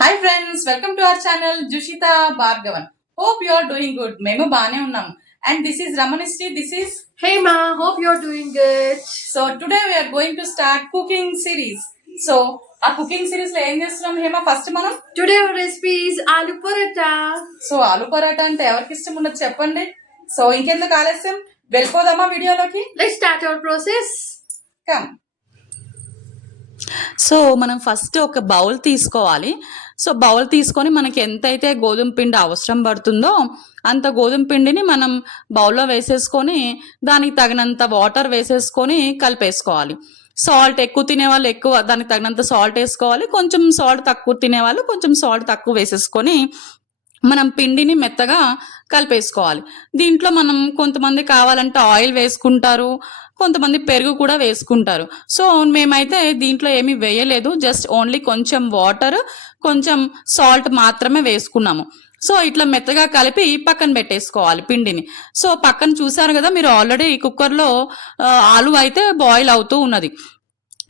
Hi friends, welcome to our channel Jushita Bhargavan. Hope you are doing good. Memo baane unnam. And this is Ramanishri. This is Hey Ma, hope you're doing good. so today we are going to start cooking series. So our cooking series lo em chestunam Hema first manam Today our recipe is aloo paratha. So ఆలు పరాటా అంటే ఎవరికి ఇష్టం ఉండదు చెప్పండి. So ఇంకెందుకు ఆలస్యం వెళ్ళిపోదామా వీడియోలోకి. Let's start our process. Come. So మనం ఫస్ట్ ఒక బౌల్ తీసుకోవాలి. సో బౌల్ తీసుకొని మనకి ఎంతైతే గోధుమ పిండి అవసరం పడుతుందో అంత గోధుమ పిండిని మనం బౌల్లో వేసేసుకొని దానికి తగినంత వాటర్ వేసేసుకొని కలిపేసుకోవాలి. సాల్ట్ ఎక్కువ తినేవాళ్ళు ఎక్కువ దానికి తగినంత సాల్ట్ వేసుకోవాలి. కొంచెం సాల్ట్ తక్కువ తినేవాళ్ళు కొంచెం సాల్ట్ తక్కువ వేసేసుకొని మనం పిండిని మెత్తగా కలిపేసుకోవాలి. దీంట్లో మనం కొంతమంది కావాలంటే ఆయిల్ వేసుకుంటారు, కొంతమంది పెరుగు కూడా వేసుకుంటారు. సో మేమైతే దీంట్లో ఏమీ వేయలేదు, జస్ట్ ఓన్లీ కొంచెం వాటర్ కొంచెం సాల్ట్ మాత్రమే వేసుకున్నాము. సో ఇట్లా మెత్తగా కలిపి పక్కన పెట్టేసుకోవాలి పిండిని. సో పక్కన చూసారు కదా మీరు, ఆల్రెడీ కుక్కర్లో ఆలు అయితే బాయిల్ అవుతూ ఉన్నది.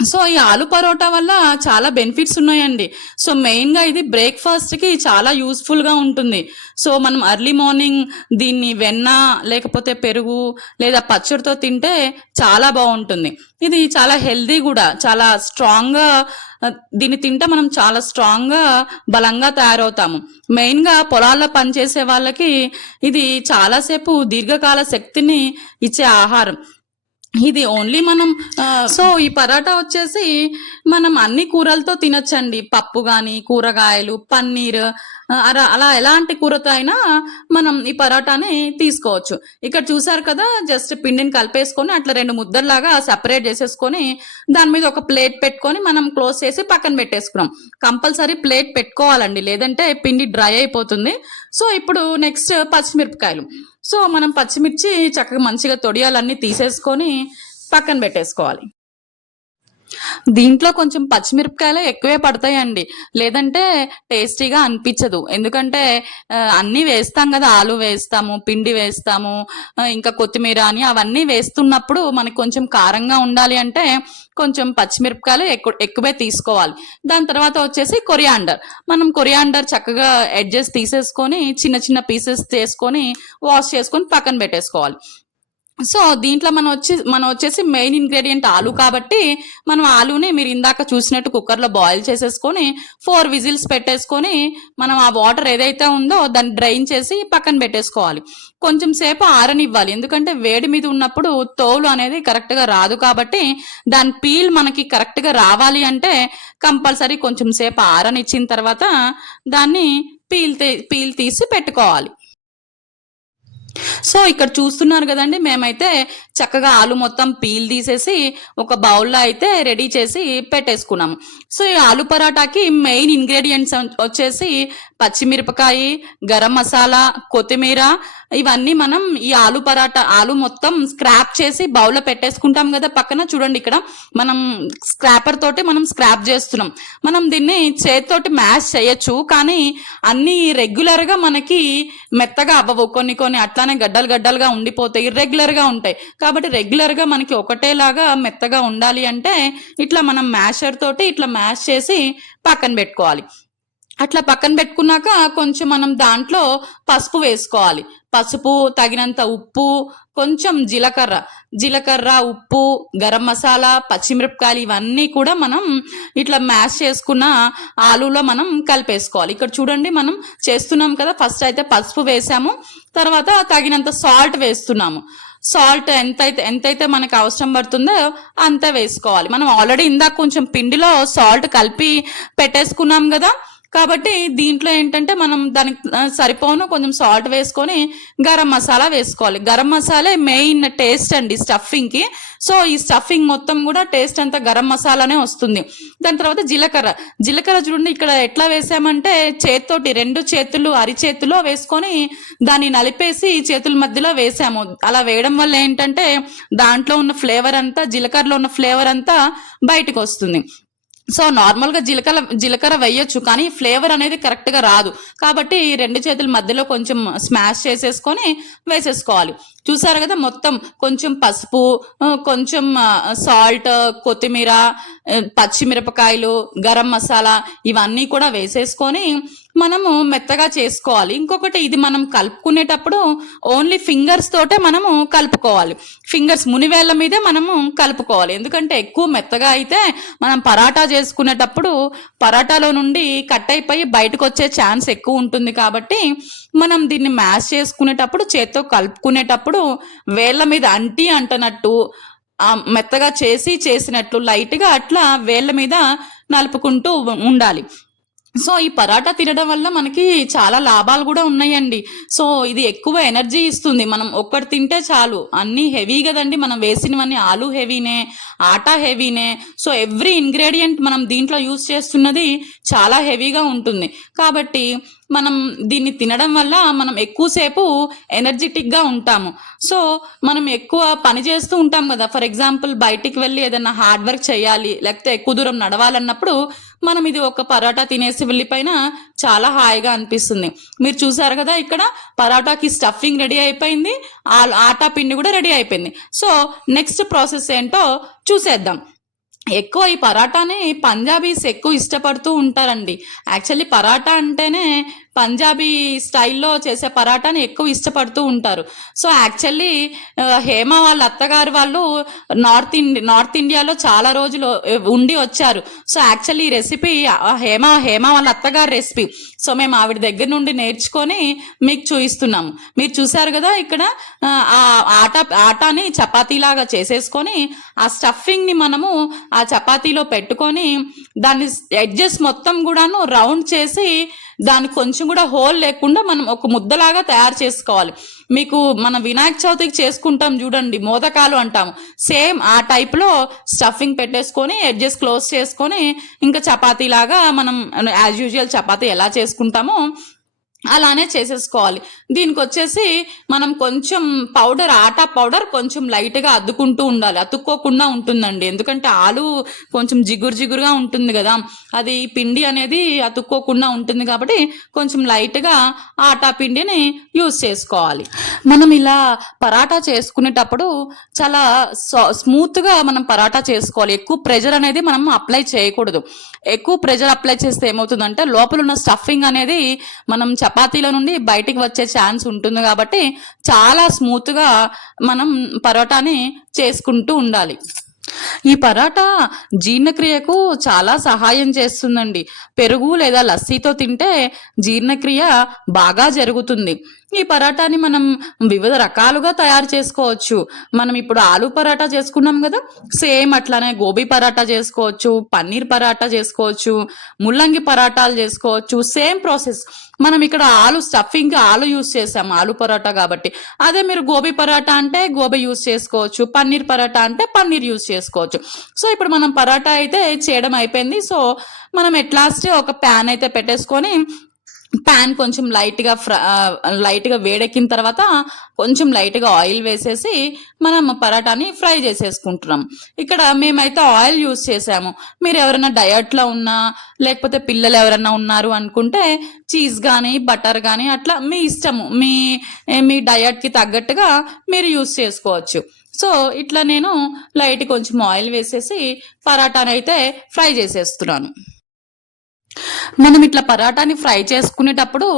సో ఈ ఆలు పరోటా వల్ల చాలా బెనిఫిట్స్ ఉన్నాయండి. సో మెయిన్గా ఇది బ్రేక్ఫాస్ట్కి చాలా యూస్ఫుల్గా ఉంటుంది. సో మనం ఎర్లీ మార్నింగ్ దీన్ని వెన్న లేకపోతే పెరుగు లేదా పచ్చడితో తింటే చాలా బాగుంటుంది. ఇది చాలా హెల్దీ కూడా, చాలా స్ట్రాంగ్గా దీన్ని తింటే మనం చాలా స్ట్రాంగ్గా బలంగా తయారవుతాము. మెయిన్గా పొలాల్లో పనిచేసే వాళ్ళకి ఇది చాలాసేపు దీర్ఘకాల శక్తిని ఇచ్చే ఆహారం. ఇది ఓన్లీ మనం సో ఈ పరాటా వచ్చేసి మనం అన్ని కూరలతో తినొచ్చండి. పప్పు కానీ, కూరగాయలు, పన్నీర్, అలా ఎలాంటి కూరతో అయినా మనం ఈ పరాటాని తీసుకోవచ్చు. ఇక్కడ చూసారు కదా, జస్ట్ పిండిని కలిపేసుకొని అట్లా 2 ముద్దల్లాగా సెపరేట్ చేసేసుకొని దాని మీద ఒక ప్లేట్ పెట్టుకొని మనం క్లోజ్ చేసి పక్కన పెట్టేసుకున్నాం. కంపల్సరీ ప్లేట్ పెట్టుకోవాలండి, లేదంటే పిండి డ్రై అయిపోతుంది. సో ఇప్పుడు నెక్స్ట్ పచ్చిమిరపకాయలు. సో మనం పచ్చిమిర్చి చక్కగా మంచిగా తొడియాలన్నీ తీసేసుకొని పక్కన పెట్టేసుకోవాలి. దీంట్లో కొంచెం పచ్చిమిరపకాయలు ఎక్కువే పడతాయండి, లేదంటే టేస్టీగా అనిపించదు. ఎందుకంటే అన్నీ వేస్తాం కదా, ఆలు వేస్తాము, పిండి వేస్తాము, ఇంకా కొత్తిమీర అని అవన్నీ వేస్తున్నప్పుడు మనకి కొంచెం కారంగా ఉండాలి అంటే కొంచెం పచ్చిమిరపకాయలు ఎక్కువే తీసుకోవాలి. దాని తర్వాత వచ్చేసి కొరియాండర్. మనం కొరియాండర్ చక్కగా ఎడ్జెస్ తీసేసుకొని చిన్న చిన్న పీసెస్ చేసుకొని వాష్ చేసుకొని పక్కన పెట్టేసుకోవాలి. సో దీంట్లో మనం వచ్చేసి మెయిన్ ఇంగ్రీడియంట్ ఆలు కాబట్టి మనం ఆలుని మీరు ఇందాక చూసినట్టు కుక్కర్లో బాయిల్ చేసేసుకొని 4 విజిల్స్ పెట్టేసుకొని మనం ఆ వాటర్ ఏదైతే ఉందో దాన్ని డ్రైన్ చేసి పక్కన పెట్టేసుకోవాలి. కొంచెం సేపు ఆరనివ్వాలి, ఎందుకంటే వేడి మీద ఉన్నప్పుడు తోలు అనేది కరెక్ట్గా రాదు కాబట్టి దాని పీల్ మనకి కరెక్ట్గా రావాలి అంటే కంపల్సరీ కొంచెం సేపు ఆరనిచ్చిన తర్వాత దాన్ని పీల్ తీసి పెట్టుకోవాలి. సో ఇక్కడ చూస్తున్నారు కదండి, మేమైతే చక్కగా ఆలు మొత్తం పీల్ తీసేసి ఒక బౌల్లో అయితే రెడీ చేసి పెట్టేసుకున్నాము. సో ఈ ఆలు పరాటాకి మెయిన్ ఇంగ్రీడియంట్స్ వచ్చేసి పచ్చిమిరపకాయ, గరం మసాలా, కొత్తిమీర, ఇవన్నీ మనం ఈ ఆలు పరాటా ఆలు మొత్తం స్క్రాప్ చేసి బౌల్లో పెట్టేసుకుంటాం కదా. పక్కన చూడండి, ఇక్కడ మనం స్క్రాపర్ తోటి మనం స్క్రాప్ చేస్తున్నాం. మనం దీన్ని చేతితోటి మ్యాష్ చేయొచ్చు, కానీ అన్ని రెగ్యులర్గా మనకి మెత్తగా అవ్వవు, కొన్ని అట్లానే గడ్డలుగా ఉండిపోతాయి, ఇర్రెగ్యులర్గా ఉంటాయి. కాబట్టి రెగ్యులర్గా మనకి ఒకటేలాగా మెత్తగా ఉండాలి అంటే ఇట్లా మనం మ్యాషర్ తోటి ఇట్లా మ్యాష్ చేసి పక్కన పెట్టుకోవాలి. అట్లా పక్కన పెట్టుకున్నాక కొంచెం మనం దాంట్లో పసుపు వేసుకోవాలి. పసుపు, తగినంత ఉప్పు, కొంచెం జీలకర్ర, ఉప్పు, గరం మసాలా, పచ్చిమిరపకాయలు ఇవన్నీ కూడా మనం ఇట్లా మ్యాష్ చేసుకున్న ఆలులో మనం కలిపేసుకోవాలి. ఇక్కడ చూడండి, మనం చేస్తున్నాం కదా, ఫస్ట్ అయితే పసుపు వేసాము, తర్వాత తగినంత సాల్ట్ వేస్తున్నాము. సాల్ట్ ఎంతైతే మనకు అవసరం పడుతుందో అంతే వేసుకోవాలి. మనం ఆల్రెడీ ఇందాక కొంచెం పిండిలో సాల్ట్ కలిపి పెట్టేసుకున్నాం కదా, కాబట్టి దీంట్లో ఏంటంటే మనం దానికి సరిపోను కొంచెం సాల్ట్ వేసుకొని గరం మసాలా వేసుకోవాలి. గరం మసాలా మెయిన్ టేస్ట్ అండి స్టఫింగ్కి. సో ఈ స్టఫింగ్ మొత్తం కూడా టేస్ట్ అంతా గరం మసాలానే వస్తుంది. దాని తర్వాత జీలకర్ర చూడండి, ఇక్కడ ఎట్లా వేసామంటే చేతితోటి 2 చేతులు అరిచేతిలో వేసుకొని దాన్ని నలిపేసి చేతుల మధ్యలో వేసాము. అలా వేయడం వల్ల ఏంటంటే దాంట్లో ఉన్న ఫ్లేవర్ అంతా, జీలకర్రలో ఉన్న ఫ్లేవర్ అంతా బయటకు వస్తుంది. సో నార్మల్గా జీలకర్ర వేయొచ్చు, కానీ ఫ్లేవర్ అనేది కరెక్ట్గా రాదు. కాబట్టి 2 చేతుల మధ్యలో కొంచెం స్మాష్ చేసేసుకొని వేసేసుకోవాలి. చూసారు కదా, మొత్తం కొంచెం పసుపు, కొంచెం సాల్ట్, కొత్తిమీర పచ్చిమిరపకాయలు, గరం మసాలా ఇవన్నీ కూడా వేసేసుకొని మనము మెత్తగా చేసుకోవాలి. ఇంకొకటి, ఇది మనం కలుపుకునేటప్పుడు ఓన్లీ ఫింగర్స్ తోటే మనము కలుపుకోవాలి. ఫింగర్స్ మునివేళ్ల మీదే మనము కలుపుకోవాలి. ఎందుకంటే ఎక్కువ మెత్తగా అయితే మనం పరాటా చేసుకునేటప్పుడు పరాటాలో నుండి కట్ అయిపోయి బయటకు వచ్చే ఛాన్స్ ఎక్కువ ఉంటుంది. కాబట్టి మనం దీన్ని మ్యాష్ చేసుకునేటప్పుడు చేత్తో కలుపుకునేటప్పుడు వేళ్ల మీద అంటనట్టు మెత్తగా చేసినట్లు లైట్గా అట్లా వేళ్ల మీద నలుపుకుంటూ ఉండాలి. సో ఈ పరాటా తినడం వల్ల మనకి చాలా లాభాలు కూడా ఉన్నాయండి. సో ఇది ఎక్కువ ఎనర్జీ ఇస్తుంది. మనం ఒక్కటి తింటే చాలు. అన్నీ హెవీ కదండి, మనం వేసినవన్నీ ఆలు హెవీనే, ఆటా హెవీనే. సో ఎవ్రీ ఇంగ్రీడియంట్ మనం దీంట్లో యూజ్ చేస్తున్నది చాలా హెవీగా ఉంటుంది. కాబట్టి మనం దీన్ని తినడం వల్ల మనం ఎక్కువసేపు ఎనర్జెటిక్గా ఉంటాము. సో మనం ఎక్కువ పని చేస్తూ ఉంటాం కదా. ఫర్ ఎగ్జాంపుల్ బయటికి వెళ్ళి ఏదైనా హార్డ్ వర్క్ చేయాలి, లేకపోతే ఎక్కువ దూరం నడవాలన్నప్పుడు మనం ఇది ఒక పరాటా తినేసి వెళ్ళిపోయినా చాలా హాయిగా అనిపిస్తుంది. మీరు చూసారు కదా, ఇక్కడ పరాటాకి స్టఫింగ్ రెడీ అయిపోయింది, ఆటా పిండి కూడా రెడీ అయిపోయింది. సో నెక్స్ట్ ప్రాసెస్ ఏంటో చూసేద్దాం. ఎక్కువ ఈ పరాటాని పంజాబీస్ ఎక్కువ ఇష్టపడుతూ ఉంటారండి. యాక్చువల్లీ పరాటా అంటేనే పంజాబీ స్టైల్లో చేసే పరాటాని ఎక్కువ ఇష్టపడుతూ ఉంటారు. సో యాక్చువల్లీ హేమ వాళ్ళ అత్తగారు వాళ్ళు నార్త్ ఇండియాలో చాలా రోజులు ఉండి వచ్చారు. సో యాక్చువల్లీ ఈ రెసిపీ హేమ వాళ్ళ అత్తగారి రెసిపీ. సో మేము ఆవిడ దగ్గర నుండి నేర్చుకొని మీకు చూపిస్తున్నాము. మీరు చూసారు కదా, ఇక్కడ ఆటాని చపాతీలాగా చేసేసుకొని ఆ స్టఫింగ్ని మనము ఆ చపాతీలో పెట్టుకొని దాన్ని ఎడ్జెస్ మొత్తం కూడాను రౌండ్ చేసి దానికి కొంచెం కూడా హోల్ లేకుండా మనం ఒక ముద్దలాగా తయారు చేసుకోవాలి. మీకు మన వినాయక చవితికి చేసుకుంటాం చూడండి, మోదకాలు అంటాము, సేమ్ ఆ టైప్లో స్టఫింగ్ పెట్టేసుకొని ఎడ్జెస్ క్లోజ్ చేసుకొని ఇంకా చపాతీలాగా మనం యాజ్ యూజువల్ చపాతీ ఎలా చేసుకుంటామో అలానే చేసేసుకోవాలి. దీనికి వచ్చేసి మనం కొంచెం ఆటా పౌడర్ కొంచెం లైట్గా అద్దుకుంటూ ఉండాలి, అతుక్కోకుండా ఉంటుందండి. ఎందుకంటే ఆలు కొంచెం జిగురుగా ఉంటుంది కదా, అది పిండి అనేది అతుక్కోకుండా ఉంటుంది. కాబట్టి కొంచెం లైట్గా ఆటా పిండిని యూజ్ చేసుకోవాలి. మనం ఇలా పరాటా చేసుకునేటప్పుడు చాలా స్మూత్గా మనం పరాటా చేసుకోవాలి. ఎక్కువ ప్రెషర్ అనేది మనం అప్లై చేయకూడదు. ఎక్కువ ప్రెషర్ అప్లై చేస్తే ఏమవుతుందంటే లోపల ఉన్న స్టఫింగ్ అనేది మనం చపాతీల నుండి బయటికి వచ్చే ఛాన్స్ ఉంటుంది. కాబట్టి చాలా స్మూత్గా మనం పరోటాని చేసుకుంటూ ఉండాలి. ఈ పరాటా జీర్ణక్రియకు చాలా సహాయం చేస్తుందండి. పెరుగు లేదా లస్సీతో తింటే జీర్ణక్రియ బాగా జరుగుతుంది. ఈ పరాటాని మనం వివిధ రకాలుగా తయారు చేసుకోవచ్చు. మనం ఇప్పుడు ఆలు పరాటా చేసుకున్నాం కదా, సేమ్ అట్లానే గోబీ పరాటా చేసుకోవచ్చు, పన్నీర్ పరాటా చేసుకోవచ్చు, ముల్లంగి పరాటాలు చేసుకోవచ్చు. Same process. మనం ఇక్కడ స్టఫింగ్ ఆలు యూజ్ చేసాము ఆలు పరాటా కాబట్టి. అదే మీరు గోబీ పరాటా అంటే గోబీ యూజ్ చేసుకోవచ్చు, పన్నీర్ పరాటా అంటే పన్నీర్ యూజ్ చేసుకోవచ్చు. సో ఇప్పుడు మనం పరాటా అయితే చేయడం అయిపోయింది. సో మనం ఎట్లాస్ట్ ఒక ప్యాన్ అయితే పెట్టేసుకొని ప్యాన్ కొంచెం లైట్గా వేడెక్కిన తర్వాత కొంచెం లైట్గా ఆయిల్ వేసేసి మనం పరాటాని ఫ్రై చేసేసుకుంటున్నాం. ఇక్కడ మేమైతే ఆయిల్ యూజ్ చేసాము. మీరు ఎవరైనా డయట్లో ఉన్నా లేకపోతే పిల్లలు ఎవరైనా ఉన్నారు అనుకుంటే చీజ్ కానీ బటర్ కానీ అట్లా మీ ఇష్టము, మీ డయట్కి తగ్గట్టుగా మీరు యూజ్ చేసుకోవచ్చు. సో ఇట్లా నేను లైట్ కొంచెం ఆయిల్ వేసేసి పరాటాని అయితే ఫ్రై చేసేస్తున్నాను. మనం ఇట్లా పరాటాని ఫ్రై చేసుకునేటప్పుడు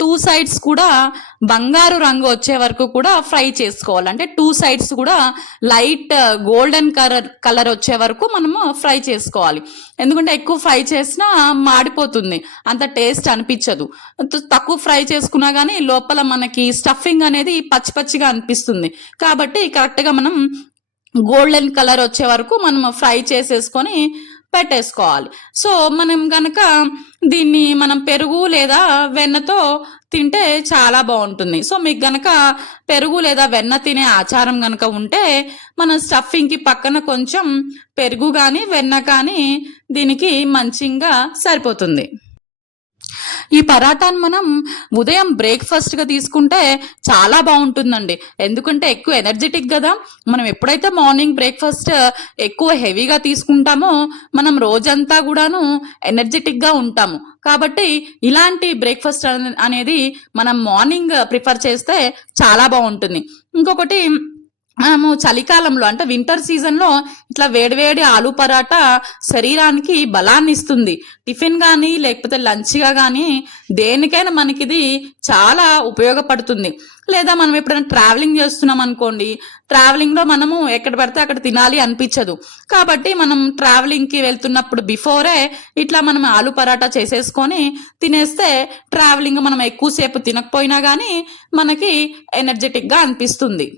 2 సైడ్స్ కూడా బంగారు రంగు వచ్చే వరకు కూడా ఫ్రై చేసుకోవాలి. అంటే 2 సైడ్స్ కూడా లైట్ గోల్డెన్ కలర్ వచ్చే వరకు మనము ఫ్రై చేసుకోవాలి. ఎందుకంటే ఎక్కువ ఫ్రై చేసినా మాడిపోతుంది, అంత టేస్ట్ అనిపించదు. తక్కువ ఫ్రై చేసుకున్నా కానీ లోపల మనకి స్టఫింగ్ అనేది పచ్చిగా అనిపిస్తుంది. కాబట్టి కరెక్ట్గా మనం గోల్డెన్ కలర్ వచ్చే వరకు మనం ఫ్రై చేసేసుకొని పెట్టేసుకోవాలి. సో మనం గనక దీన్ని మనం పెరుగు లేదా వెన్నతో తింటే చాలా బాగుంటుంది. సో మీకు గనక పెరుగు లేదా వెన్న తినే ఆచారం గనక ఉంటే మన స్టఫింగ్కి పక్కన కొంచెం పెరుగు కానీ వెన్న కానీ దీనికి మంచిగా సరిపోతుంది. ఈ పరాటాను మనం ఉదయం బ్రేక్ఫాస్ట్గా తీసుకుంటే చాలా బాగుంటుందండి. ఎందుకంటే ఎక్కువ ఎనర్జెటిక్ కదా. మనం ఎప్పుడైతే మార్నింగ్ బ్రేక్ఫాస్ట్ ఎక్కువ హెవీగా తీసుకుంటామో మనం రోజంతా కూడాను ఎనర్జెటిక్గా ఉంటాము. కాబట్టి ఇలాంటి బ్రేక్ఫాస్ట్ అనేది మనం మార్నింగ్ ప్రిఫర్ చేస్తే చాలా బాగుంటుంది. ఇంకొకటి, మనము చలికాలంలో అంటే వింటర్ సీజన్లో ఇట్లా వేడివేడి ఆలు పరాటా శరీరానికి బలాన్ని ఇస్తుంది. టిఫిన్ కానీ లేకపోతే లంచ్గా కానీ దేనికైనా మనకి ఇది చాలా ఉపయోగపడుతుంది. లేదా మనం ఎప్పుడైనా ట్రావెలింగ్ చేస్తున్నాం అనుకోండి, ట్రావెలింగ్లో మనము ఎక్కడ పడితే అక్కడ తినాలి అనిపించదు. కాబట్టి మనం ట్రావెలింగ్కి వెళ్తున్నప్పుడు బిఫోరే ఇట్లా మనం ఆలు పరాటా చేసేసుకొని తినేస్తే ట్రావెలింగ్ మనం ఎక్కువసేపు తినకపోయినా కానీ మనకి ఎనర్జెటిక్గా అనిపిస్తుంది.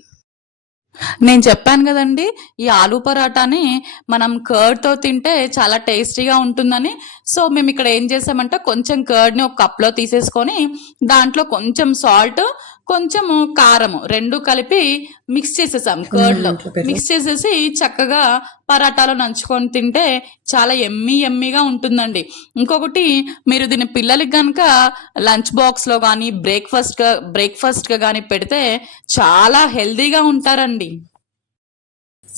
నేను చెప్పాను కదండి, ఈ ఆలు పరాటాని మనం కర్డ్తో తింటే చాలా టేస్టీగా ఉంటుందని. సో మేము ఇక్కడ ఏం చేసామంటే కొంచెం కర్డ్ని ఒక కప్లో తీసేసుకొని దాంట్లో కొంచెం సాల్ట్, కొంచెం కారం రెండు కలిపి మిక్స్ చేసేసాం. కర్డ్లో మిక్స్ చేసేసి చక్కగా పరాటాలో నంచుకొని తింటే చాలా ఎమ్మీగా ఉంటుందండి. ఇంకొకటి, మీరు దీన్ని పిల్లలకి కనుక లంచ్ బాక్స్లో కానీ బ్రేక్ఫాస్ట్గా కానీ పెడితే చాలా హెల్దీగా ఉంటారండి.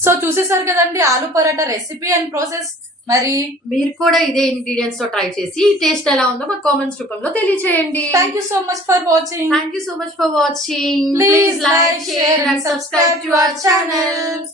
సో చూసేసారు కదండి ఆలు పరాటా రెసిపీ అండ్ ప్రాసెస్. మరి మీరు కూడా ఇదే ఇంగ్రీడియంట్స్ తో ట్రై చేసి టేస్ట్ ఎలా ఉందో మా కామెంట్స్ రూపంలో తెలియచేయండి. Thank you so much for watching. Thank you so much for watching. Please Please like, like, share and subscribe to our channel.